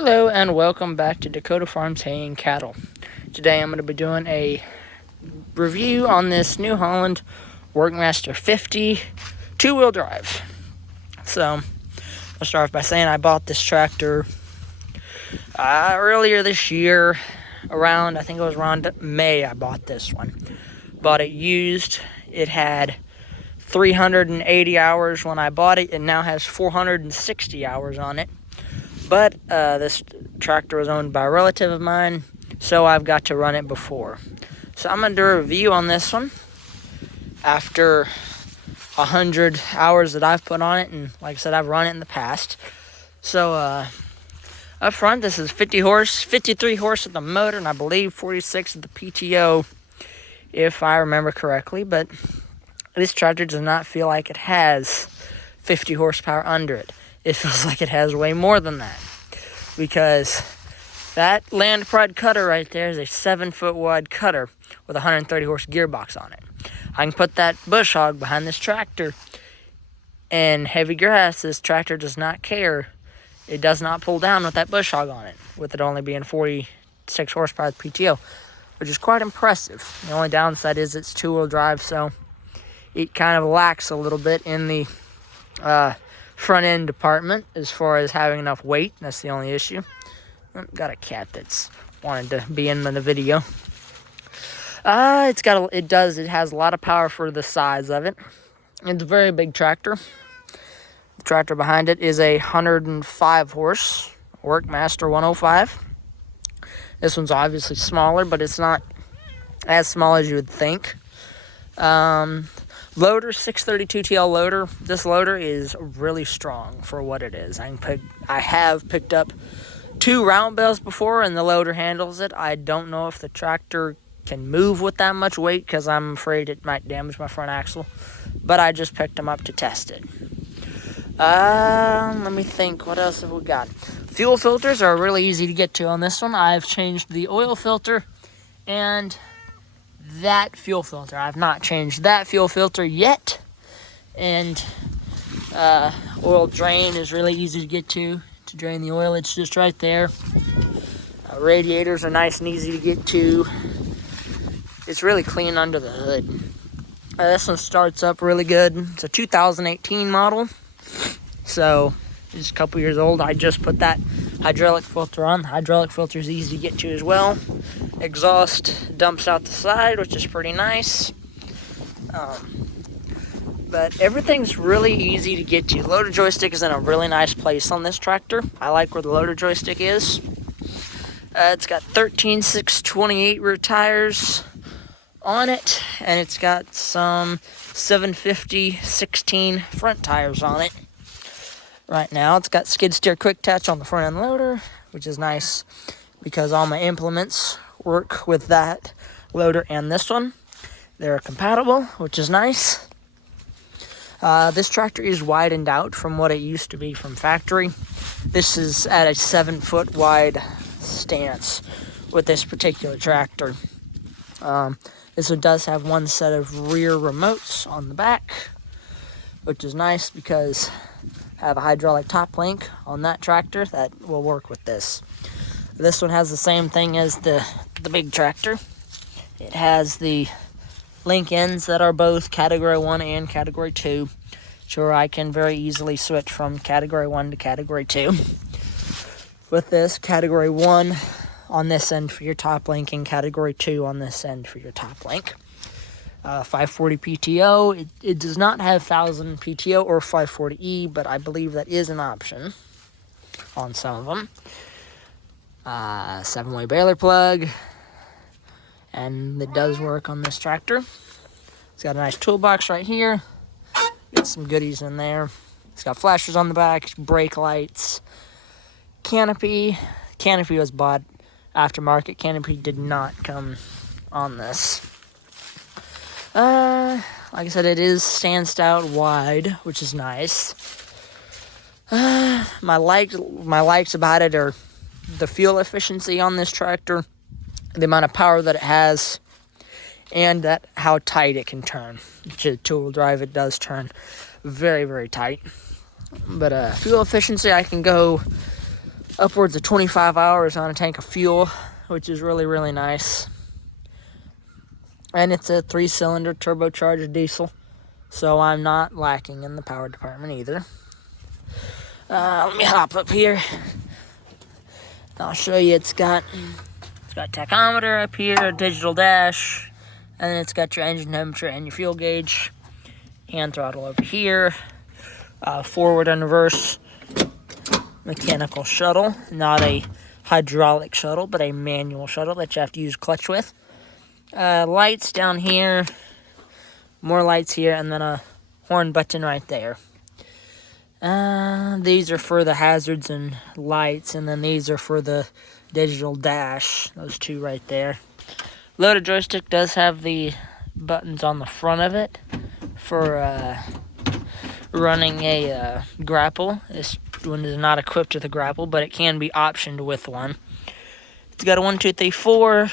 Hello and welcome back to Dakota Farms Hay and Cattle. Today I'm going to be doing a review on this New Holland Workmaster 50 two-wheel drive. So I'll start off by saying I bought this tractor earlier this year, I think it was around May I bought this one. Bought it used. It had 380 hours when I bought it. It now has 460 hours on it. But this tractor was owned by a relative of mine, so I've got to run it before. So I'm going to do a review on this one after 100 hours that I've put on it, and like I said, I've run it in the past. So up front, this is 53 horse with the motor, and I believe 46 with the PTO, if I remember correctly. But this tractor does not feel like it has 50 horsepower under it. It feels like it has way more than that, because that Land Pride cutter right there is a 7-foot wide cutter with a 130 horse gearbox on it. I can put that bush hog behind this tractor in heavy grass. This tractor does not care. It does not pull down with that bush hog on it, with it only being 46 horsepower PTO, which is quite impressive. The only downside is it's two-wheel drive, so it kind of lacks a little bit in the front end department as far as having enough weight. That's the only issue. Got a cat that's wanted to be in the video. It has a lot of power for the size of it. It's a very big tractor. The tractor behind it is a 105 horse Workmaster 105. This one's obviously smaller, but it's not as small as you would think. Loader, 632 TL loader. This loader is really strong for what it is. I have picked up 2 round bales before, and the loader handles it. I don't know if the tractor can move with that much weight, because I'm afraid it might damage my front axle. But I just picked them up to test it. Let me think. What else have we got? Fuel filters are really easy to get to on this one. I've changed the oil filter and that fuel filter. I've not changed that fuel filter yet. And oil drain is really easy to get to drain the oil. It's just right there. Radiators are nice and easy to get to. It's really clean under the hood. This one starts up really good. It's a 2018 model, so it's a couple years old. I just put that hydraulic filter on. The hydraulic filter is easy to get to as well. Exhaust dumps out the side, which is pretty nice. But everything's really easy to get to. Loader joystick is in a really nice place on this tractor. I like where the loader joystick is. It's got 13/6/28 rear tires on it, and it's got some 750/16 front tires on it. Right now, it's got skid steer quick attach on the front end loader, which is nice because all my implements work with that loader and this one. They're compatible, which is nice. This tractor is widened out from what it used to be from factory. This is at a 7-foot wide stance with this particular tractor. This one does have one set of rear remotes on the back, which is nice because I have a hydraulic top link on that tractor that will work with this. This one has the same thing as the big tractor. It has the link ends that are both Category 1 and Category 2. So I can very easily switch from Category 1 to Category 2. With this, Category 1 on this end for your top link, and Category 2 on this end for your top link. 540 PTO. It does not have 1000 PTO or 540E, but I believe that is an option on some of them. 7-way baler plug, and it does work on this tractor. It's got a nice toolbox right here. Get some goodies in there. It's got flashers on the back, brake lights, canopy. Canopy was bought aftermarket. Canopy did not come on this. Like I said, it is stands out wide, which is nice. My likes about it are the fuel efficiency on this tractor, the amount of power that it has, and how tight it can turn. Two-wheel drive, it does turn very, very tight. But fuel efficiency, I can go upwards of 25 hours on a tank of fuel, which is really, really nice. And it's a 3-cylinder turbocharged diesel, so I'm not lacking in the power department either. Let me hop up here. I'll show you. It's got tachometer up here, a digital dash, and then it's got your engine temperature and your fuel gauge. Hand throttle over here. Forward and reverse mechanical shuttle, not a hydraulic shuttle, but a manual shuttle that you have to use clutch with. Lights down here, more lights here, and then a horn button right there. These are for the hazards and lights, and then these are for the digital dash, those two right there. Loader joystick does have the buttons on the front of it for running a grapple. This one is not equipped with a grapple, but it can be optioned with one. It's got a 1, 2, 3, 4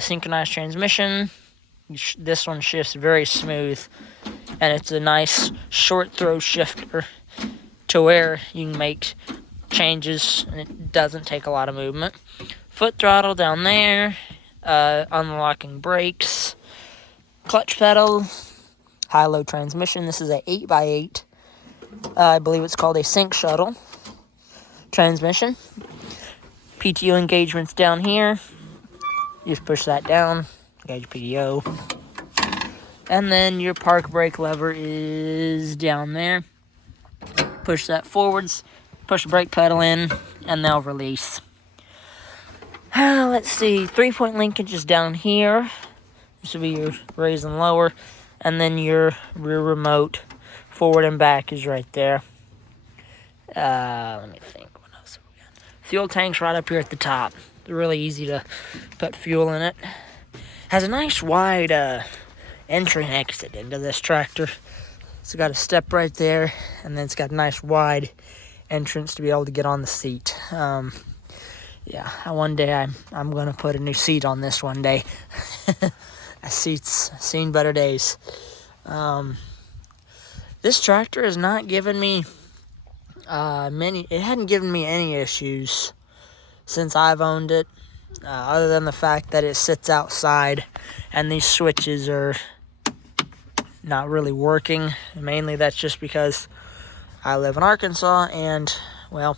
synchronized transmission. This one shifts very smooth, and it's a nice short throw shifter to where you can make changes and it doesn't take a lot of movement. Foot throttle down there, unlocking brakes, clutch pedal, high-low transmission. This is a 8x8. I believe it's called a sync shuttle transmission. PTO engagements down here. You just push that down, engage PTO. And then your park brake lever is down there. Push that forwards, push the brake pedal in, and they'll release. Let's see, 3-point linkage is down here. This will be your raise and lower. And then your rear remote, forward and back, is right there. Let me think, what else have we got? Fuel tank's right up here at the top. It's really easy to put fuel in it. Has a nice wide entry and exit into this tractor. It's got a step right there, and then it's got a nice wide entrance to be able to get on the seat. Yeah, one day I'm gonna put a new seat on this one day. A seat's seen better days. This tractor has not given me it hadn't given me any issues since I've owned it, other than the fact that it sits outside and these switches are not really working. Mainly that's just because I live in Arkansas, and well,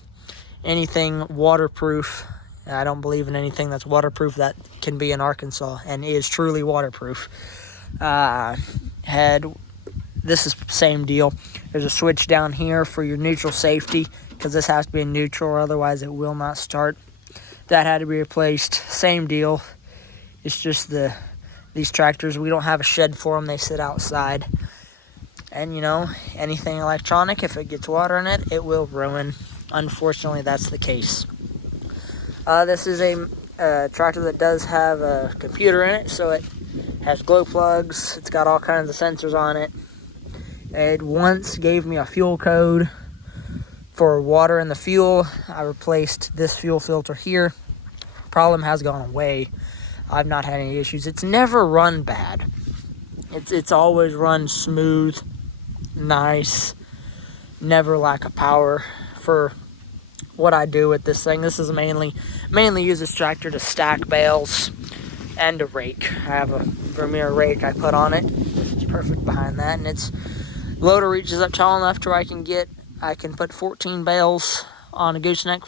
anything waterproof, I don't believe in anything that's waterproof that can be in Arkansas and is truly waterproof. This is the same deal. There's a switch down here for your neutral safety, because this has to be in neutral or otherwise it will not start. That had to be replaced. Same deal. It's just these tractors, we don't have a shed for them. They sit outside. And you know, anything electronic, if it gets water in it, it will ruin. Unfortunately, that's the case. This is a tractor that does have a computer in it, so it has glow plugs. It's got all kinds of sensors on it. It once gave me a fuel code for water in the fuel. I replaced this fuel filter here. Problem has gone away. I've not had any issues. It's never run bad. It's always run smooth, nice, never lack of power for what I do with this thing. This is mainly use this tractor to stack bales and a rake. I have a Vermeer rake I put on it. It's perfect behind that, and its loader reaches up tall enough to where I can put 14 bales on a gooseneck,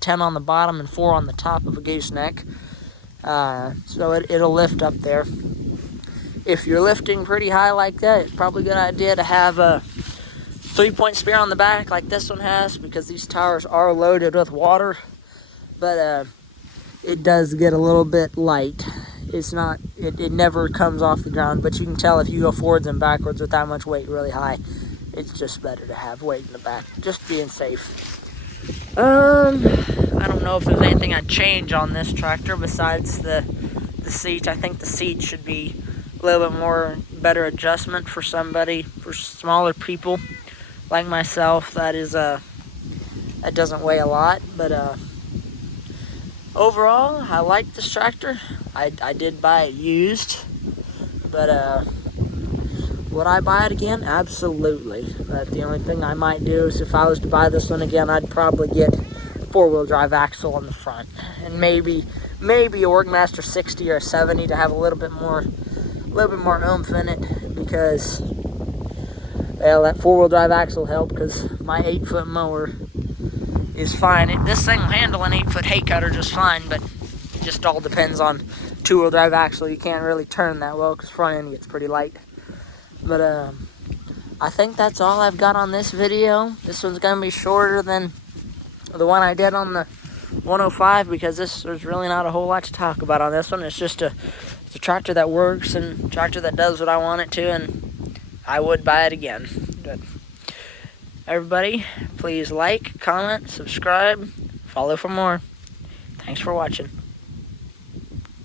10 on the bottom and 4 on the top of a gooseneck. So it'll lift up there. If you're lifting pretty high like that, it's probably a good idea to have a 3-point spear on the back like this one has, because these tires are loaded with water. But it does get a little bit light. It's not, it never comes off the ground, but you can tell if you go forwards and backwards with that much weight really high, it's just better to have weight in the back, just being safe. I don't know if there's anything I'd change on this tractor besides the seat. I think the seat should be a little bit more better adjustment for smaller people like myself. That doesn't weigh a lot, but overall, I like this tractor. I did buy it used, but would I buy it again? Absolutely. But the only thing I might do is if I was to buy this one again, I'd probably get 4-wheel drive axle on the front, and maybe a Workmaster 60 or a 70 to have a little bit more oomph in it, because well, that 4-wheel drive axle helped, because my 8-foot mower is fine. This thing will handle an 8-foot hay cutter just fine, but it just all depends on 2-wheel drive axle. You can't really turn that well because front end gets pretty light. But I think that's all I've got on this video. This one's gonna be shorter than the one I did on the 105, because there's really not a whole lot to talk about on this one. It's just a tractor that works and a tractor that does what I want it to, and I would buy it again. But everybody, please like, comment, subscribe, follow for more. Thanks for watching.